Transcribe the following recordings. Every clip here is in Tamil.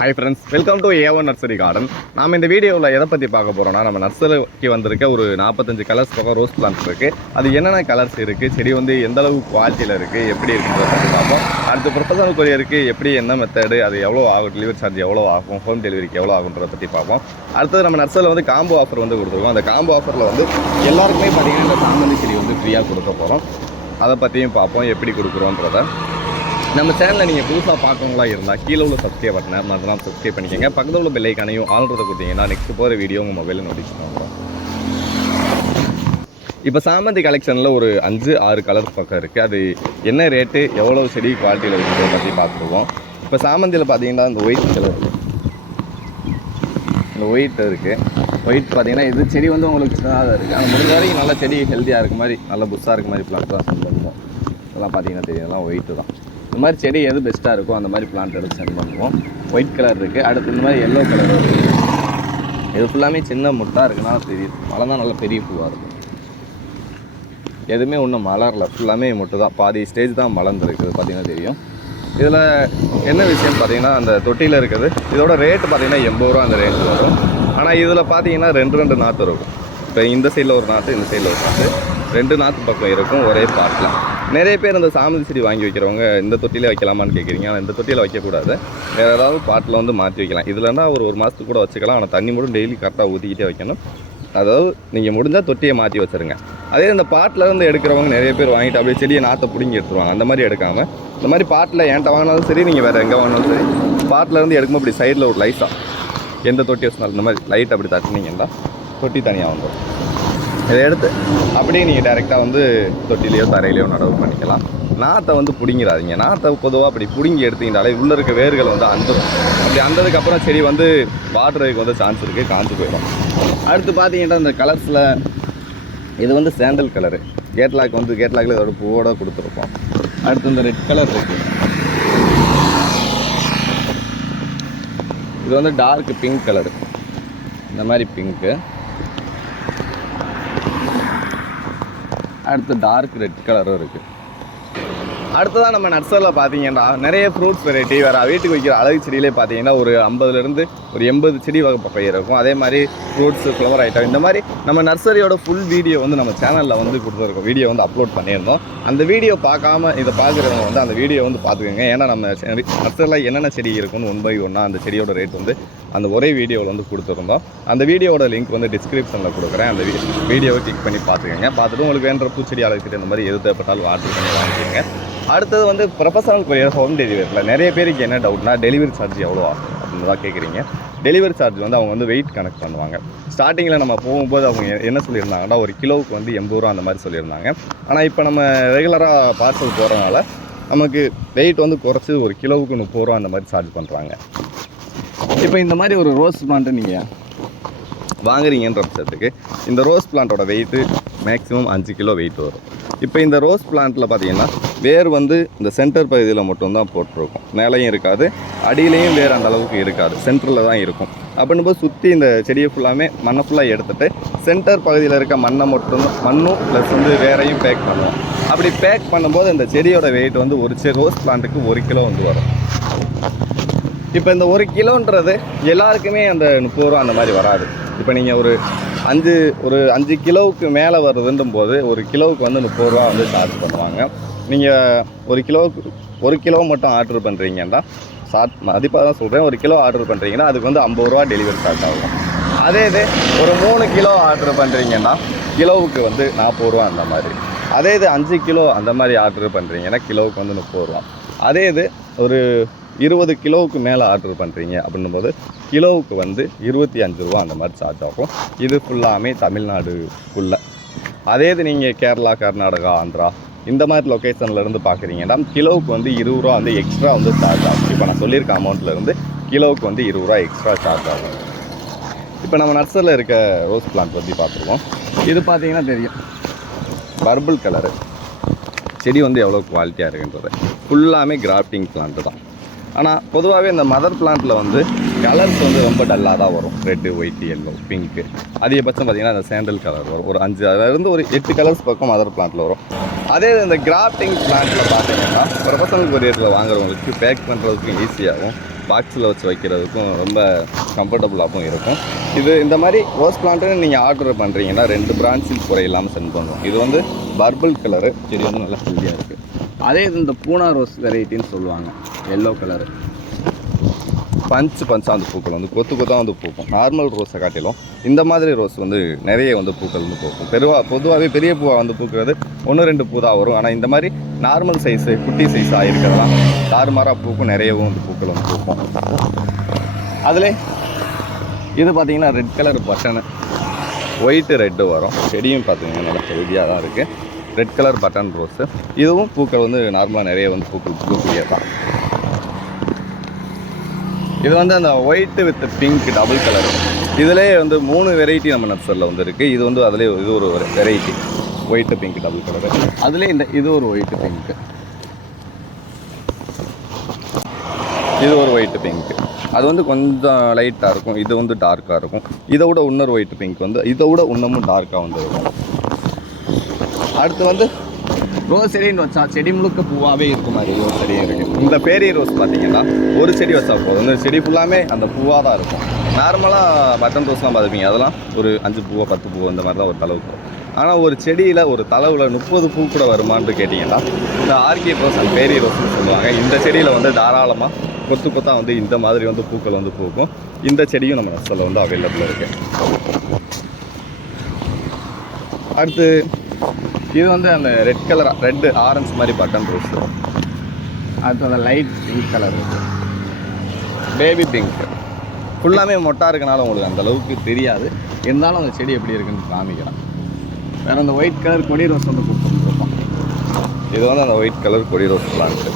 Hi friends welcome to A one nursery garden நாம் இந்த வீடியோவில் எதை பற்றி பார்க்க போகிறோம்னா நம்ம நர்சரிக்கு வந்திருக்க ஒரு நாற்பத்தஞ்சு கலர்ஸ் பக்கம் ரோஸ் பிளான்ஸ் இருக்குது அது என்னென்ன கலர்ஸ் இருக்குது செடி வந்து எந்த அளவு குவாலிட்டியில் இருக்குது எப்படி இருக்குன்றத பற்றி பார்ப்போம். அடுத்து ப்ரொஃபஷனல் கொரியருக்கு எப்படி என்ன மெத்தடு அது எவ்வளோ ஆகும் டெலிவரி சார்ஜ் எவ்வளோ ஆகும் ஹோம் டெலிவரிக்கு எவ்வளோ ஆகுன்றத பற்றி பார்ப்போம். அடுத்தது நம்ம நர்சரியில் வந்து காம்போ ஆஃபர் வந்து கொடுத்துருக்கோம். அந்த காம்போ ஆஃபரில் வந்து எல்லாருக்குமே பார்த்திங்கன்னா இந்த சாமந்தி செடி வந்து ஃப்ரீயாக கொடுக்க போகிறோம் அதை பற்றியும் பார்ப்போம் எப்படி கொடுக்குறோன்றதை நம்ம சேனலை நீங்கள் புதுசாக பார்க்கவங்களா இருந்தால் கீழே உள்ள சப்ஸ்கிரைப் பட்டனை மறந்துலாம் சப்ஸ்கிரைப் பண்ணிக்கோங்க. பக்கத்தில் உள்ள பெல்லைக்கானையும் ஆல்ரெடி கொடுத்தீங்கன்னா நெக்ஸ்ட் போகிற வீடியோ உங்கள் மொபைலில் நோட்டிஃபிகேஷன் வரும். இப்போ சாமந்தி கலெக்ஷனில் ஒரு அஞ்சு ஆறு கலர் பக்கம் இருக்குது அது என்ன ரேட்டு எவ்வளோ செடி குவாலிட்டியில் இருக்குது பற்றி பார்த்துருவோம். இப்போ சாமந்தியில் பார்த்தீங்கன்னா இந்த ஒயிட் கலர் இந்த ஒயிட் இருக்குது ஒயிட் பார்த்தீங்கன்னா இது செடி வந்து உங்களுக்கு சின்னதாக இருக்குது ஆனால் முடிஞ்ச வரைக்கும் நல்லா செடி ஹெல்த்தியாக இருக்க மாதிரி நல்லா புஷ்ஷாக இருக்க மாதிரி பிளான்ட் தான் இதெல்லாம் பார்த்தீங்கன்னா தெரியும். இதெல்லாம் ஒயிட்டு தான். இந்த மாதிரி செடி எது பெஸ்ட்டாக இருக்கோ அந்த மாதிரி பிளான்ட் எடுத்து சென்ட் பண்ணுவோம். ஒயிட் கலர் இருக்குது அடுத்து இந்த மாதிரி எல்லோ கலர் இருக்குது இது ஃபுல்லாமே சின்ன முட்டாக இருக்குன்னா தெரியுது. மழை தான் நல்லா பெரிய பூவாக இருக்கும். எதுவுமே ஒன்றும் மலரல. ஃபுல்லாமே மொட்டு தான். பாதி ஸ்டேஜ் தான் மலர்ந்துருக்குது. பார்த்தீங்கன்னா தெரியும். இதில் என்ன விஷயம் பார்த்தீங்கன்னா அந்த தொட்டியில் இருக்குது. இதோட ரேட்டு பார்த்தீங்கன்னா எண்பது ரூபா அந்த ரேட்டு வரும். ஆனால் இதில் பார்த்தீங்கன்னா ரெண்டு ரெண்டு நாற்று இருக்கும். இப்போ இந்த சைடில் ஒரு நாற்று இந்த சைடில் ஒரு நாற்று ரெண்டு நாற்று பக்கம் இருக்கும். ஒரே பாட்டில் நிறைய பேர் இந்த சாமந்தி செடி வாங்கி வைக்கிறவங்க இந்த தொட்டியில் வைக்கலாமான்னு கேட்குறீங்க ஆனால் இந்த தொட்டியில் வைக்கக்கூடாது. வேறு ஏதாவது பாட்டில் வந்து மாற்றி வைக்கலாம். இதுலன்னா ஒரு ஒரு மாதத்துக்கு கூட வச்சுக்கலாம். ஆனால் தண்ணி மட்டும் டெய்லி கரெக்டாக ஊற்றிக்கிட்டே வைக்கணும். அதாவது நீங்கள் முடிஞ்சால் தொட்டியை மாற்றி வச்சுருங்க. அதே இந்த பாட்டில் இருந்து எடுக்கிறவங்க நிறைய பேர் வாங்கிட்டு அப்படியே செடியை நாற்றை பிடிங்கி எடுத்துருவாங்க. அந்த மாதிரி எடுக்காமல் இந்த மாதிரி பாட்டில் என்கிட்ட வாங்கினாலும் சரி நீங்கள் வேறு எங்கே வாங்கினாலும் சரி பாட்டில் இருந்து எடுக்கும்போது அப்படி சைடில் ஒரு லைட்டாக எந்த தொட்டி வச்சினாலும் இந்த மாதிரி லைட் அப்படி தட்டினீங்கன்னா தொட்டி தனியாக வந்துடும் இதை எடுத்து அப்படியே நீங்கள் டேரெக்டாக வந்து தொட்டிலையோ தரையிலையோ நடவு பண்ணிக்கலாம். நாற்றை வந்து பிடுங்கிறாதீங்க நாற்றை பொதுவாக அப்படி பிடுங்கி எடுத்தீங்கனாலே உள்ளே இருக்க வேர்கள் வந்து அந்துடும் அப்படி அந்ததுக்கப்புறம் செடி வந்து வாடுறதுக்கு வந்து சான்ஸ் இருக்குது காஞ்சு போயிடும். அடுத்து பார்த்தீங்கன்னா இந்த கலர்ஸில் இது வந்து சேண்டல் கலரு கேட்லாக் வந்து கேட்லாக்கில் இதோட பூவோட கொடுத்துருப்போம். அடுத்து இந்த ரெட் கலர் இருக்கு. இது வந்து டார்க் பிங்க் கலரு இந்த மாதிரி பிங்க்கு அடுத்து டார்க் ரெட் கலரும் இருக்குது அடுத்ததாக நம்ம நர்சரியில் பார்த்தீங்கன்னா நிறைய ஃப்ரூட்ஸ் வெரைட்டி வேறு வீட்டுக்கு வைக்கிற அழகு செடியிலே பார்த்தீங்கன்னா ஒரு ஐம்பதுலேருந்து ஒரு எண்பது செடி வகை பயிர் இருக்கும். அதே மாதிரி ஃப்ரூட்ஸ் ஃப்ளவர் ஐட்டம் இந்த மாதிரி நம்ம நர்சரியோட ஃபுல் வீடியோ வந்து நம்ம சேனலில் வந்து கொடுத்துருக்கோம். வீடியோ வந்து அப்லோட் பண்ணியிருந்தோம். அந்த வீடியோ பார்க்காம இதை பார்க்குறவங்க வந்து அந்த வீடியோ வந்து பார்த்துக்கோங்க. ஏன்னா நம்ம நர்சரியில் என்னென்ன செடி இருக்குன்னு ஒன் பை ஒன்னாக அந்த செடியோட ரேட் வந்து அந்த ஒரே வீடியோவில் வந்து கொடுத்துருந்தோம். அந்த வீடியோட லிங்க் வந்து டிஸ்கிரிப்ஷனில் கொடுக்குறேன். அந்த வீடியோவை கிளிக் பண்ணி பார்த்துக்கோங்க. பார்த்துட்டு உங்களுக்கு வேண்ட பூச்செடி அழகு செடி இந்த மாதிரி எது தேவைப்பட்டாலும் ஆர்டர் பண்ணி வாங்கிக்கோங்க. அடுத்தது வந்து ப்ரொஃபஷனல் கொரியர் ஹோம் டெலிவரியில் நிறைய பேருக்கு என்ன டவுட்னா டெலிவரி சார்ஜ் எவ்வளோ ஆகும் அப்படின்னு தான் கேட்குறீங்க டெலிவரி சார்ஜ் வந்து அவங்க வந்து வெயிட் கணக்கு பண்ணுவாங்க. ஸ்டார்டிங்கில் நம்ம போகும்போது அவங்க என்ன சொல்லியிருந்தாங்கன்னா ஒரு கிலோவுக்கு வந்து எண்பது ரூபா அந்த மாதிரி சொல்லியிருந்தாங்க. ஆனால் இப்போ நம்ம ரெகுலராக பார்சல் போகிறனால நமக்கு வெயிட் வந்து குறைச்சி ஒரு கிலோவுக்கு முப்பது ரூபா அந்த மாதிரி சார்ஜ் பண்ணுறாங்க இப்போ இந்த மாதிரி ஒரு ரோஸ் பிளான்ட்டு நீங்கள் வாங்குறீங்கன்ற பட்சத்துக்கு இந்த ரோஸ் பிளான்ட்டோட வெயிட்டு மேக்ஸிமம் அஞ்சு கிலோ வெயிட் வரும். இப்போ இந்த ரோஸ் பிளான்ட்டில் பார்த்தீங்கன்னா வேர் வந்து இந்த சென்டர் பகுதியில் மட்டும்தான் போட்டிருக்கும். மேலேயும் இருக்காது அடியிலையும் வேர் அந்த அளவுக்கு இருக்காது. சென்டரில் தான் இருக்கும். அப்படின்னும்போது சுற்றி இந்த செடியை ஃபுல்லாமே மண்ணை ஃபுல்லாக எடுத்துகிட்டு சென்டர் பகுதியில் இருக்க மண்ணை மட்டும் மண்ணும் ப்ளஸ் வந்து வேரையும் பேக் பண்ணுவோம். அப்படி பேக் பண்ணும்போது இந்த செடியோட வெயிட் வந்து ஒரு செ ரோஸ் பிளான்ட்டுக்கு ஒரு கிலோ வந்து வரும். இப்போ இந்த ஒரு கிலோன்றது எல்லாருக்குமே அந்த முப்பது ரூபா அந்த மாதிரி வராது. இப்போ நீங்கள் ஒரு அஞ்சு ஒரு அஞ்சு கிலோவுக்கு மேலே வருதுன்றும் போது ஒரு கிலோவுக்கு வந்து முப்பது ரூபா வந்து சார்ஜ் பண்ணுவாங்க. நீங்கள் ஒரு கிலோவுக்கு ஒரு கிலோ மட்டும் ஆர்டர் பண்ணுறீங்கன்னா சாட் மதிப்பாக தான் சொல்கிறேன் ஒரு கிலோ ஆர்டர் பண்ணுறீங்கன்னா அதுக்கு வந்து ஐம்பது ரூபா டெலிவரி சார்ஜ் ஆகும். அதே இது ஒரு மூணு கிலோ ஆர்டர் பண்ணுறீங்கன்னா கிலோவுக்கு வந்து நாற்பது ரூபா அந்த மாதிரி. அதே இது அஞ்சு கிலோ அந்த மாதிரி ஆர்டர் பண்ணுறீங்கன்னா கிலோவுக்கு வந்து முப்பது ரூபா அதே இது ஒரு இருபது கிலோவுக்கு மேலே ஆர்டர் பண்ணுறீங்க அப்படின்னும்போது கிலோவுக்கு வந்து இருபத்தி அஞ்சு ரூபா அந்த மாதிரி சார்ஜ் ஆகும். இது ஃபுல்லாமே தமிழ்நாடு தமிழ்நாடுக்குள்ளே. அதே இது நீங்கள் கேரளா கர்நாடகா ஆந்திரா இந்த மாதிரி லொக்கேஷன்லேருந்து பார்க்குறீங்கன்னா கிலோவுக்கு வந்து இருபது ரூபா வந்து எக்ஸ்ட்ரா வந்து சார்ஜ் ஆகும். இப்போ நான் சொல்லியிருக்க அமௌண்ட்லேருந்து கிலோவுக்கு வந்து இருபது ரூபா எக்ஸ்ட்ரா சார்ஜ் ஆகும். இப்போ நம்ம நர்சரியில் இருக்க ரோஸ் பிளான்ட் பற்றி பார்த்துருவோம். இது பார்த்தீங்கன்னா தெரியும். பர்பிள் கலரு செடி வந்து எவ்வளோ குவாலிட்டியாக இருக்குன்றது. ஃபுல்லாமே கிராஃப்டிங் பிளான்ட்டு தான். ஆனால் பொதுவாகவே இந்த மதர் பிளான்ட்டில் வந்து கலர்ஸ் வந்து ரொம்ப டல்லாக தான் வரும். ரெட்டு ஒயிட் எல்லோ பிங்க்கு அதிகபட்சம் பார்த்தீங்கன்னா அந்த சேண்டல் கலர் வரும். ஒரு அஞ்சு அதுலேருந்து ஒரு எட்டு கலர்ஸ் பக்கம் மதர் பிளான்ட்டில் வரும். அதே இந்த கிராஃப்டிங் பிளான்ட்டில் பார்த்தீங்கன்னா ப்ரொஃபஷனல் கொரியரில் வாங்குறவங்களுக்கு பேக் பண்ணுறதுக்கும் ஈஸியாகும் பாக்ஸில் வச்சு வைக்கிறதுக்கும் ரொம்ப கம்ஃபர்டபுளாகவும் இருக்கும். இது இந்த மாதிரி ரோஸ் பிளான்ட்டு நீங்கள் ஆர்டர் பண்ணுறீங்கன்னா ரெண்டு பிரான்ச்சில் குறை இல்லாமல் சென்ட் பண்ணுவோம். இது வந்து பர்பிள் கலரு செடி வந்து நல்லா ஹெல்த்தியாக இருக்குது அதே இது இந்த பூனா ரோஸ் வெரைட்டின்னு சொல்லுவாங்க. எல்லோ கலரு பஞ்சு பஞ்சாக வந்து பூக்கள் வந்து கொத்து கொத்தாக வந்து பூக்கும். நார்மல் ரோஸை காட்டிலும் இந்த மாதிரி ரோஸ் வந்து நிறைய வந்து பூக்கள் வந்து பூக்கும். பெருவா பொதுவாகவே பெரிய பூவாக வந்து பூக்கிறது ஒன்று ரெண்டு பூ தான் வரும். ஆனால் இந்த மாதிரி நார்மல் சைஸு குட்டி சைஸாக இருக்கிறதெல்லாம் தாறுமாறாக பூக்கும். நிறையவும் வந்து பூக்கள் வந்து பூக்கும். அதில் இது பார்த்திங்கன்னா red colour button. White red வரும். செடியும் பார்த்தீங்கன்னா நல்லா செடியாக தான் இருக்குது ரெட் கலர் பட்டன் ரோஸு. இதுவும் பூக்கள் வந்து நார்மலாக நிறைய வந்து பூக்கள் பூக்கூடிய தான். இது வந்து அந்த white with pink double colour. இதுலேயே வந்து மூணு வெரைட்டி நம்ம நர்சரியில் வந்து இருக்குது இது வந்து அதிலே இது ஒரு variety white pink double colour. அதிலே இந்த இது ஒரு ஒயிட்டு பிங்க். இது ஒரு ஒயிட்டு பிங்க். அது வந்து கொஞ்சம் லைட்டாக இருக்கும். இது வந்து டார்க்காக இருக்கும். இதை விட இன்னொரு ஒயிட் பிங்க் வந்து இதை விட இன்னமும் டார்க்காக வந்து இருக்கும். அடுத்து வந்து ரோஸ் செடின்னு வச்சா செடி முழுக்க பூவாகவே இருக்கும் மாதிரி ரோசரியும் இருக்குது இந்த பேரி ரோஸ் பார்த்தீங்கன்னா ஒரு செடி வச்சா போதும். இந்த செடி ஃபுல்லாமே அந்த பூவாக தான் இருக்கும் நார்மலாக பட்டன் ரோஸ்லாம் பார்த்துப்பீங்க அதெல்லாம் ஒரு அஞ்சு பூவோ பத்து பூவோ இந்த மாதிரி தான் ஒரு தளவுக்கு வரும் ஆனால் ஒரு செடியில் ஒரு தளவில் முப்பது பூ கூட வருமான்னு கேட்டிங்கன்னா இந்த ஆர்கே ரோஸ் அண்ட் பேரி ரோஸ்னு சொல்லுவாங்க. இந்த செடியில் வந்து தாராளமாக கொத்து கொத்தாக வந்து இந்த மாதிரி வந்து பூக்கள் வந்து பூக்கும். இந்த செடியும் நம்ம நர்சரியில் வந்து அவைலபிள் இருக்குது அடுத்து இது வந்து அந்த ரெட் கலர் ரெட்டு ஆரஞ்சு மாதிரி பட்டன் ரோஸ் அடுத்து அந்த light pink colour baby pink ஃபுல்லாமே மொட்டாக இருக்கனால உங்களுக்கு அந்த அளவுக்கு தெரியாது இருந்தாலும் அந்த செடி எப்படி இருக்குன்னு காமிக்கிறேன் வேறு அந்த ஒயிட் கலர் கொடி ரோஸ் வந்து கொடுத்துருக்கோம் இது வந்து அந்த ஒயிட் கலர் கொடி ரோஸ் பிளான்ட்டு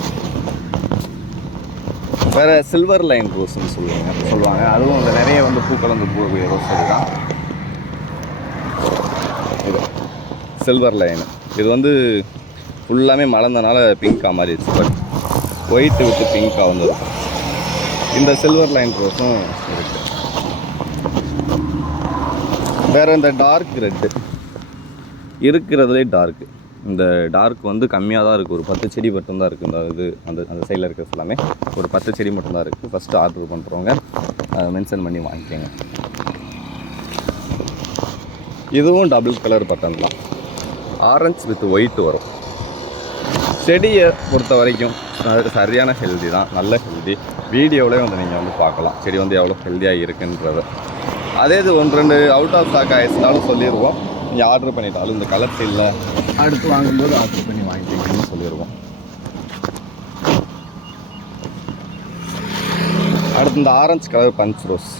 வேறு சில்வர் லைன் ரோஸ்னு சொல்லுவாங்க சொல்லுவாங்க அதுவும் அந்த நிறைய வந்து பூக்கள் வந்து பூக்கூடிய ரோஸ் தான் இது சில்வர் லைன். இது வந்து ஃபுல்லாமே மலர்ந்தனால பிங்காக மாறிடுச்சு பட் ஒயிட் வித்து பிங்காக வந்தது. இந்த சில்வர் லைன் ரோஸும் இருக்குது வேறு இந்த டார்க் ரெட்டு இருக்கிறதுலே டார்க் இந்த டார்க் வந்து கம்மியாக தான் இருக்குது ஒரு பத்து செடி மட்டும்தான் இருக்குது இந்த இது அந்த அந்த சைடில் இருக்கிறது எல்லாமே ஒரு பத்து செடி மட்டும்தான் இருக்குது ஃபஸ்ட்டு ஆர்டர் பண்ணுறவங்க மென்ஷன் பண்ணி வாங்கிக்கோங்க. இதுவும் டபுள் கலர் பட்டன் தான். ஆரஞ்சு வித் ஒயிட் வரும். செடியை பொறுத்த வரைக்கும் அது சரியான ஹெல்தி தான். நல்ல ஹெல்தி வீடியோவிலே வந்து நீங்கள் வந்து பார்க்கலாம். செடி வந்து எவ்வளோ ஹெல்த்தியாக இருக்குன்றது. அதே இது ஒன்று ரெண்டு அவுட் ஆஃப் ஸ்டாக் ஆயிடுச்சுனாலும் சொல்லிடுவோம் நீங்கள் ஆர்டர் பண்ணிட்டாலும் இந்த கலர்ஸ் இல்லை அடுத்து வாங்கும்போது ஆர்டர் பண்ணி வாங்கிட்டீங்கன்னு சொல்லிடுவோம் அடுத்து இந்த ஆரஞ்சு கலர் பஞ்ச் ரோஸ்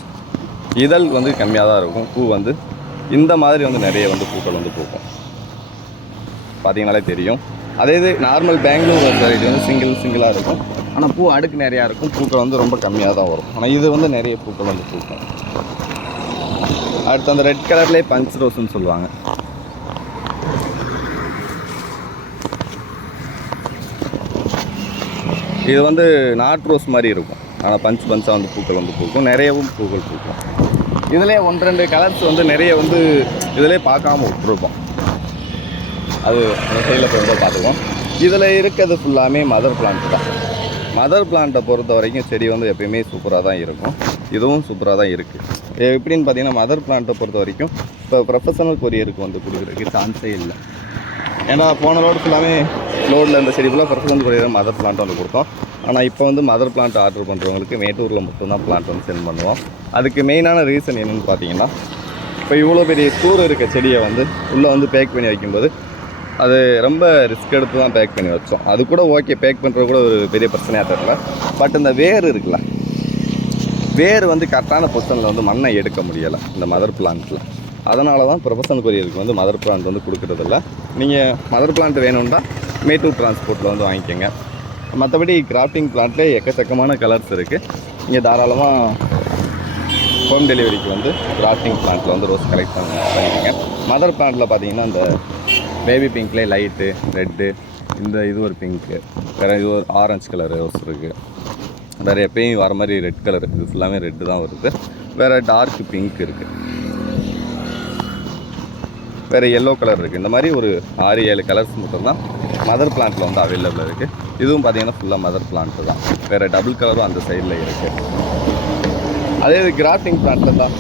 இதழ் வந்து கம்மியாக தான் இருக்கும். பூ வந்து இந்த மாதிரி வந்து நிறைய வந்து பூக்கள் வந்து பூக்கும். பார்த்தீங்கனாலே தெரியும். அதே இது நார்மல் பெங்களூர் வெரைட்டி வந்து சிங்கிள் சிங்கிளாக இருக்கும். ஆனால் பூ அடுக்கு நிறையா இருக்கும். பூக்கள் வந்து ரொம்ப கம்மியாக தான் வரும். ஆனால் இது வந்து நிறைய பூக்கள் வந்து பூக்கும். அடுத்து அந்த ரெட் கலர்லேயே பஞ்ச் ரோஸ்னு சொல்லுவாங்க. இது வந்து நாட் ரோஸ் மாதிரி இருக்கும். ஆனால் பஞ்ச் பஞ்சாக வந்து பூக்கள் வந்து பூக்கும். நிறையவும் பூக்கள் பூக்கும். இதிலே ஒன்று ரெண்டு கலர்ஸ் வந்து நிறைய வந்து இதிலே பார்க்காம விட்டுருப்போம். அது சைடில் போய் பார்த்துக்குவோம். இதில் இருக்கிறது ஃபுல்லாமே மதர் பிளான்ட் தான். மதர் பிளான்ட்டை பொறுத்த வரைக்கும் செடி வந்து எப்பயுமே சூப்பராக தான் இருக்கும். இதுவும் சூப்பராக தான் இருக்குது எப்படின்னு பார்த்தீங்கன்னா மதர் பிளான்ட்டை பொறுத்த வரைக்கும் இப்போ ப்ரொஃபஷனல் கொரியருக்கு வந்து கொடுக்குறதுக்கு சான்ஸே இல்லை. ஏன்னா போன லோடு ஃபுல்லாமே லோடில் இந்த செடி ஃபுல்லாக ப்ரொஃபஷனல் கொரியர் மதர் பிளான்ட் வந்து கொடுத்தோம். ஆனால் இப்போ வந்து மதர் பிளான்ட் ஆர்டர் பண்ணுறவங்களுக்கு மேட்டூரில் மட்டும்தான் பிளான்ட் வந்து சென்ட் பண்ணுவோம். அதுக்கு மெயினான ரீசன் என்னென்னு பார்த்தீங்கன்னா இப்போ இவ்வளோ பெரிய தூர் இருக்க செடியை வந்து உள்ளே வந்து பேக் பண்ணி வைக்கும்போது அது ரொம்ப ரிஸ்க் எடுத்து தான் பேக் பண்ணி வச்சோம். அது கூட ஓகே பேக் பண்ணுறது கூட ஒரு பெரிய பிரச்சனையாக தெரியல. பட் இந்த வேர் இருக்குல்ல வேர் வந்து கரெக்டான பொசிஷனில் வந்து மண்ணை எடுக்க முடியலை இந்த மதர் பிளான்ட்டில் அதனால தான் ப்ரொஃபஷனல் கொரியருக்கு வந்து மதர் பிளான்ட் வந்து கொடுக்குறதில்ல. நீங்கள் மதர் பிளான்ட் வேணும்னா மேட்டூர் டிரான்ஸ்போர்ட்டில் வந்து வாங்கிக்கோங்க. மற்றபடி கிராஃப்டிங் பிளான்ட்லேயே எக்கச்சக்கமான கலர்ஸ் இருக்குது நீங்கள் தாராளமாக ஹோம் டெலிவரிக்கு வந்து கிராஃப்டிங் பிளான்ட்டில் வந்து ரோஸ் கலெக்ட் பண்ண பண்ணிக்கோங்க மதர் பிளான்ட்டில் பார்த்தீங்கன்னா இந்த பேபி பிங்க்லேயே லைட்டு ரெட்டு இந்த இது ஒரு பிங்க்கு வேறு இது ஒரு ஆரஞ்சு கலர் ரோஸ் இருக்குது வேறு எப்பயும் வர மாதிரி ரெட் கலர் இது ஃபுல்லாமே ரெட்டு தான் வருது. வேறு டார்க் பிங்க் இருக்குது வேறு எல்லோ கலர் இருக்குது இந்த மாதிரி ஒரு ஆறு ஏழு கலர்ஸ் மட்டும்தான் மதர் பிளான்ட்டில் வந்து அவைலபிள் இருக்குது இதுவும் பார்த்தீங்கன்னா ஃபுல்லாக மதர் பிளான்ட்டு தான். வேறு டபுள் கலரும் அந்த சைடில் இருக்குது அதே இது கிராஃப்டிங் பிளான்ட்டில் தான்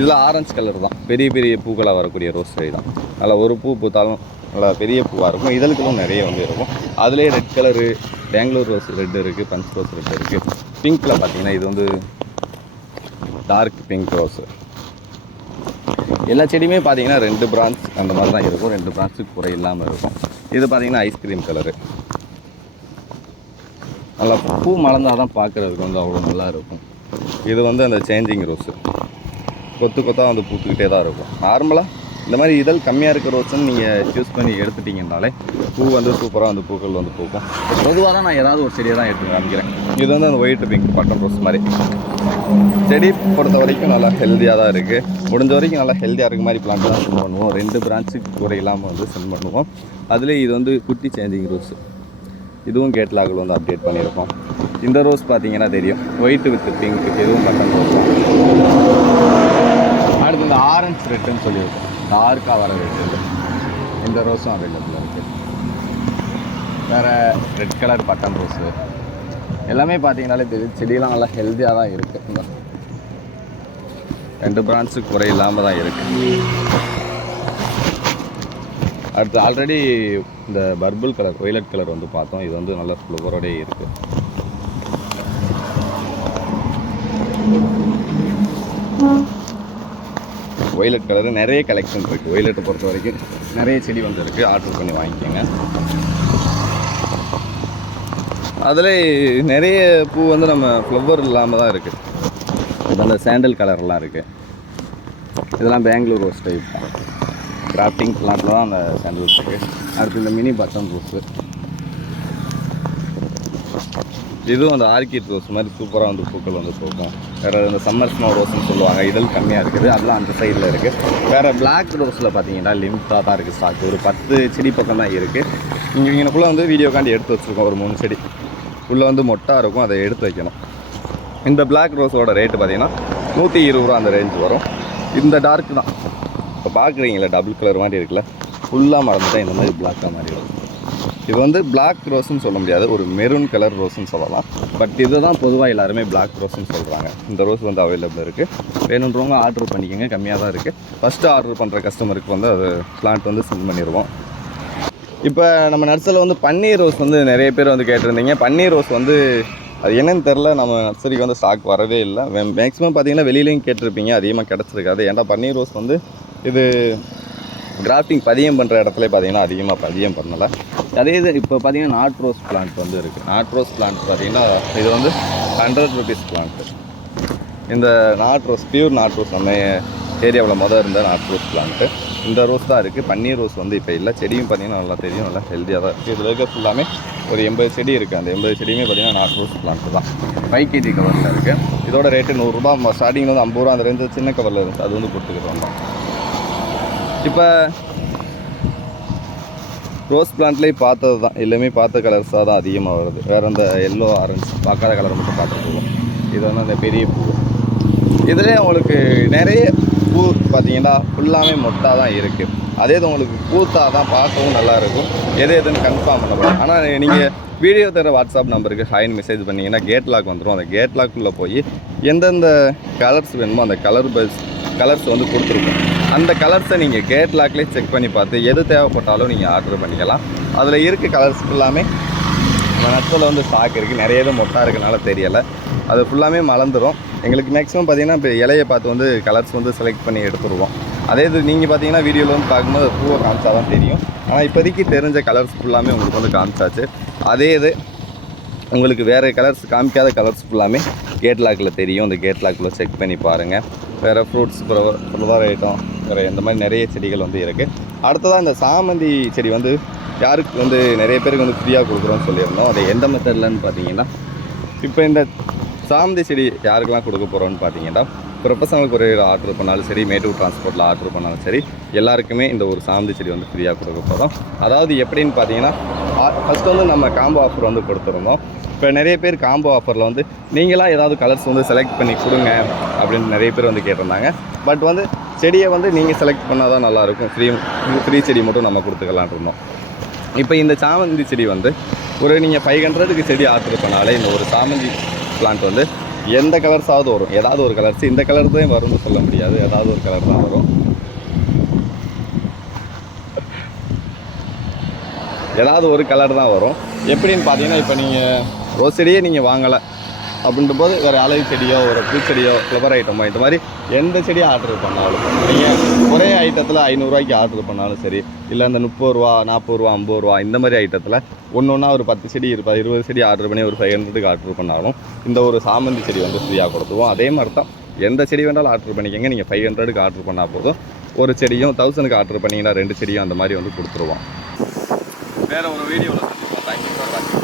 இதில் ஆரஞ்சு கலர் தான். பெரிய பெரிய பூக்களாக வரக்கூடிய ரோஸ் செடி தான். நல்லா ஒரு பூ பூத்தாலும் நல்லா பெரிய பூவாக இருக்கும். இதழுக்களும் நிறைய வந்து இருக்கும். அதுலேயே red colour Bangalore rose red இருக்குது பஞ்ச் ரோஸ் ரெட் இருக்குது பிங்க்கில் பார்த்தீங்கன்னா இது வந்து டார்க் பிங்க் ரோஸு எல்லா செடியுமே பார்த்தீங்கன்னா ரெண்டு பிரான்ச் அந்த மாதிரி தான் இருக்கும். ரெண்டு பிரான்ச்சுக்கு குறை இல்லாமல் இருக்கும். இது பார்த்தீங்கன்னா ஐஸ்கிரீம் கலரு நல்லா பூ மலர்ந்தால் தான் பார்க்குறதுக்கு வந்து அவ்வளோ நல்லா இருக்கும். இது வந்து அந்த சேஞ்சிங் ரோஸு கொத்து கொத்தாக வந்து பூத்துக்கிட்டே தான் இருக்கும். நார்மலாக இந்த மாதிரி இதழ் கம்மியாக இருக்கிற ரோஸ்ன்னு நீங்கள் சூஸ் பண்ணி எடுத்துட்டிங்கனாலே பூ வந்து சூப்பராக வந்து பூக்கள் வந்து பூக்கும். பொதுவாக தான் நான் ஏதாவது ஒரு செடியை தான் எடுத்து காமிக்கிறேன். இது வந்து அந்த ஒயிட் பிங்க் பட்டன் ரோஸ் மாதிரி. செடி பொறுத்த வரைக்கும் நல்லா ஹெல்த்தியாக தான் இருக்குது முடிஞ்ச வரைக்கும் நல்லா ஹெல்த்தியாக இருக்க மாதிரி பிளான்ட் தான் சென்ட் பண்ணுவோம். ரெண்டு பிரான்ச்சுக்கு குறை இல்லாமல் வந்து சென்ட் பண்ணுவோம். அதுலேயே இது வந்து குட்டி சேஞ்சிங் ரோஸ் இதுவும் கேட்லாகில் வந்து அப்டேட் பண்ணியிருக்கோம். இந்த ரோஸ் பார்த்தீங்கன்னா தெரியும். ஒயிட் வித் பிங்க் இதுவும் பட்டன் ரோஸ் தான். அடுத்து ஆரஞ்சு ரெட்டுன்னு சொல்லியிருக்கோம். டார்க்காக வர ரெட்டு இந்த ரோஸும் அவைலபிளாக இருக்குது வேறு ரெட் கலர் பட்டன் ரோஸு எல்லாமே பார்த்தீங்கனாலே தெரியுது செடியெலாம் நல்லா ஹெல்த்தியாக தான் இருக்குது ரெண்டு பிரான்ஸு குறை இல்லாமல் தான் இருக்குது அடுத்து ஆல்ரெடி இந்த பர்பிள் கலர் ஒய்லட் கலர் வந்து பார்த்தோம். இது வந்து நல்ல ஃப்ளவரோடே இருக்குது ஒய்லட் கலர் நிறைய கலெக்ஷன் இருக்குது ஒய்லட்டை பொறுத்த வரைக்கும் நிறைய செடி வந்து ஆர்டர் பண்ணி வாங்கிக்கோங்க. அதில் நிறைய பூ வந்து நம்ம ஃப்ளவர் இல்லாமல் தான் இருக்குது இது அந்த சாண்டல் கலர்லாம் இருக்குது இதெல்லாம் பெங்களூர் ரோஸ் டைப் கிராஃப்டிங் பிளான்ட்டில் தான் அந்த சாண்டல் இருக்குது அடுத்து இந்த மினி பட்டன் ரோஸு இதுவும் அந்த ஆர்கிட் ரோஸ் மாதிரி சூப்பராக வந்து பூக்கள் வந்து பூக்கும் வேறு இந்த சம்மர் ஸ்னோ ரோஸ்னு சொல்லுவாங்க இதழ் கம்மியாக இருக்குது. அதெல்லாம் அந்த சைடில் இருக்குது வேறு பிளாக் ரோஸில் பார்த்தீங்கன்னா லிமிட்டாக தான் இருக்குது ஸ்டாக் ஒரு பத்து செடி பக்கம் தான் இருக்குது இங்கே இங்கனக்குள்ளே வந்து வீடியோக்காண்டி எடுத்து வச்சுருக்கோம் ஒரு மூணு செடி. உள்ளே வந்து மொட்டாக இருக்கும் அதை எடுத்து வைக்கணும். இந்த பிளாக் ரோஸோட ரேட்டு பார்த்தீங்கன்னா நூற்றி இருபது ரூபா அந்த ரேஞ்ச் வரும். இந்த டார்க் தான். இப்போ பார்க்குறீங்களா டபுள் கலர் மாதிரி இருக்குல்ல. ஃபுல்லாக மறந்துட்டால் இந்த மாதிரி பிளாக்காக மாதிரி வரும் இது வந்து பிளாக் ரோஸ்ன்னு சொல்ல முடியாது. ஒரு மெரூன் கலர் ரோஸ்ன்னு சொல்லலாம். பட் இதுதான் பொதுவாக எல்லாருமே பிளாக் ரோஸ்ன்னு சொல்கிறாங்க இந்த ரோஸ் வந்து அவைலபிள் இருக்குது வேணுன்றவங்க ஆர்டர் பண்ணிக்கோங்க. கம்மியாக தான் இருக்குது ஃபஸ்ட்டு ஆர்டர் பண்ணுற கஸ்டமருக்கு வந்து அது பிளான்ட் வந்து சென்ட் பண்ணிடுவோம். இப்போ நம்ம நர்சரியில் வந்து பன்னீர் ரோஸ் வந்து நிறைய பேர் வந்து கேட்டிருந்தீங்க. பன்னீர் ரோஸ் வந்து அது என்னன்னு தெரில நம்ம நர்சரிக்கு வந்து ஸ்டாக் வரவே இல்லை. மேக்ஸிமம் பார்த்தீங்கன்னா வெளியிலையும் கேட்டிருப்பீங்க. அதிகமாக கிடச்சிருக்காது. ஏன்டா பன்னீர் ரோஸ் வந்து இது கிராஃப்டிங் பதியம் பண்ணுற இடத்துல பார்த்தீங்கன்னா அதிகமாக பதியம் பண்ணலை. அதே இது இப்போ பார்த்தீங்கன்னா நாட் ரோஸ் பிளான்ட் வந்து இருக்குது நாட் ரோஸ் பிளான்ட் பார்த்தீங்கன்னா இது வந்து ஹண்ட்ரட் ருபீஸ் பிளான்ட்டு இந்த நாட் ரோஸ் பியூர் நாட் ரோஸ் நம்ம ஏரியாவில் மொதல் இருந்த நாட் ரோஸ் பிளான்ட்டு இந்த ரோஸ் தான் இருக்குது பன்னீர் ரோஸ் வந்து இப்போ இல்லை. செடியும் பார்த்தீங்கன்னா நல்லா தெரியும். நல்லா ஹெல்த்தியாக தான் இருக்குது இதில் இருக்க ஃபுல்லாமே ஒரு எண்பது செடி இருக்குது அந்த எண்பது செடியுமே பார்த்தீங்கன்னா நாட் ரோஸ் பிளான்ட் தான். ஃபைவ் கேஜி கவரில் இருக்குது இதோட ரேட்டு நூறுரூபா ஸ்டார்டிங்கில் வந்து ஐம்பது ரூபா அந்த ரேஞ்சு சின்ன கவரில் இருந்துச்சு அது வந்து கொடுத்துக்கிட்டு வந்தோம். இப்போ ரோஸ் பிளான்ட்லேயே பார்த்தது தான். எல்லாமே பார்த்த கலர்ஸாக தான் அதிகமாக வருது. வேறு அந்த எல்லோ ஆரஞ்சு பார்க்காத கலர் மட்டும் பார்த்துருக்கோம் இது வந்து அந்த பெரிய பூ. இதுலேயே உங்களுக்கு நிறைய பூ பார்த்தீங்கன்னா ஃபுல்லாமே மொட்டாக தான் இருக்குது அதே இது உங்களுக்கு பூத்தா தான் பார்க்கவும் நல்லாயிருக்கும் எது எதுன்னு கன்ஃபார்ம் பண்ணப்படும் ஆனால் நீங்கள் வீடியோ தர வாட்ஸ்அப் நம்பருக்கு ஹாயின் மெசேஜ் பண்ணிங்கன்னா கேட் லாக் வந்துடும் அந்த கேட் லாக்குள்ளே போய் எந்தெந்த கலர்ஸ் வேணுமோ அந்த கலர் பஸ் கலர்ஸ் வந்து கொடுத்துருக்கோம். அந்த கலர்ஸை நீங்கள் கேட் லாக்லேயே செக் பண்ணி பார்த்து எது தேவைப்பட்டாலும் நீங்கள் ஆர்டர் பண்ணிக்கலாம். அதில் இருக்க கலர்ஸ் ஃபுல்லாமே நம்ம நட்பில் வந்து ஸ்டாக் இருக்குது நிறைய இது மொட்டாக இருக்கனால தெரியலை. அது ஃபுல்லாமே மலர்ந்துடும் எங்களுக்கு மேக்ஸிமம் பார்த்தீங்கன்னா இப்போ இலையை பார்த்து வந்து கலர்ஸ் வந்து செலக்ட் பண்ணி எடுத்துருவோம். அதே இது நீங்கள் பார்த்தீங்கன்னா வீடியோவில் வந்து பார்க்கும்போது பூவை காமிச்சா தான் தெரியும். ஆனால் இப்போதைக்கு தெரிஞ்ச கலர்ஸ் ஃபுல்லாமே உங்களுக்கு வந்து காமிச்சாச்சு. அதே இது உங்களுக்கு வேறு கலர்ஸ் காமிக்காத கலர்ஸ் ஃபுல்லாமே கேட் லாக்கில் தெரியும். அந்த கேட் லாக்கில் செக் பண்ணி பாருங்கள் வேறு ஃப்ரூட்ஸ் ஃப்ளவர் ஐட்டம் வேறு இந்த மாதிரி நிறைய செடிகள் வந்து இருக்குது அடுத்ததாக இந்த சாமந்தி செடி வந்து யாருக்கு வந்து நிறைய பேருக்கு வந்து ஃப்ரீயாக கொடுக்குறோம்னு சொல்லியிருந்தோம். அது எந்த மெத்தட்லன்னு பார்த்தீங்கன்னா இப்போ இந்த சாமந்தி செடி யாருக்கெல்லாம் கொடுக்க போகிறோம்னு பார்த்தீங்கன்னா ப்ரொஃபஷனல் கொரியர் ஆர்டர் பண்ணாலும் சரி மேட்டூர் டிரான்ஸ்போர்ட்டில் ஆர்டர் பண்ணாலும் சரி எல்லாருக்குமே இந்த ஒரு சாமந்தி செடி வந்து ஃப்ரீயாக கொடுக்க போகிறோம் அதாவது எப்படின்னு பார்த்தீங்கன்னா ஃபஸ்ட்டு வந்து நம்ம காம்போ ஆஃபர் வந்து கொடுத்துருந்தோம். இப்போ நிறைய பேர் காம்போ ஆஃபரில் வந்து நீங்களாக ஏதாவது கலர்ஸ் வந்து செலக்ட் பண்ணி கொடுங்க அப்படின்னு நிறைய பேர் வந்து கேட்டிருந்தாங்க. பட் வந்து செடியை வந்து நீங்கள் செலக்ட் பண்ணால் தான் நல்லாயிருக்கும். ஃப்ரீ ஃப்ரீ செடி மட்டும் நம்ம கொடுத்துக்கலான் இருந்தோம். இப்போ இந்த சாமந்தி செடி வந்து ஒரு நீங்கள் ஃபைவ் ஹண்ட்ரடுக்கு செடி ஆர்டர் பண்ணாலே இந்த ஒரு சாமந்தி பிளான்ட் வந்து எந்த கலர்ஸாவது வரும். ஏதாவது ஒரு கலர்ஸ் இந்த கலர் தான் வரும்னு சொல்ல முடியாது. ஏதாவது ஒரு கலர் தான் வரும். ஏதாவது ஒரு கலர் தான் வரும். எப்படின்னு பார்த்தீங்கன்னா இப்போ நீங்கள் ரோஸ் செடியே நீங்கள் வாங்கலை. அப்படின்ற போது வேறு அழகு செடியோ ஒரு பூச்செடியோ ஃப்ளவர் ஐட்டமோ இந்த மாதிரி எந்த செடியை ஆர்டர் பண்ணாலும் நீங்கள் ஒரே ஐட்டத்தில் ஐநூறுரூவாய்க்கு ஆர்டர் பண்ணாலும் சரி இல்லை அந்த முப்பது ரூபா நாற்பது ரூபா ஐம்பது ரூபா இந்த மாதிரி ஐட்டத்தில் ஒன்று ஒன்றா ஒரு பத்து செடி இருப்பா இருபது செடி ஆர்டர் பண்ணி ஒரு ஃபைவ் ஹண்ட்ரடுக்கு ஆர்டர் பண்ணாலும் இந்த ஒரு சாமந்தி செடி வந்து ஃப்ரீயாக கொடுத்துருவோம். அதே மாதிரி தான் எந்த செடி வேணாலும் ஆர்டர் பண்ணிக்கங்க. நீங்கள் ஃபைவ் ஹண்ட்ரடுக்கு ஆர்டர் பண்ணால் போதும். ஒரு செடியும் தௌசண்ட்க்கு ஆர்டர் பண்ணிங்கன்னா ரெண்டு செடியும் அந்த மாதிரி வந்து கொடுத்துருவோம். வேறு ஒரு வீடியோவில் சந்திப்போம் தேங்க்யூ ஃபார் வாட்சிங்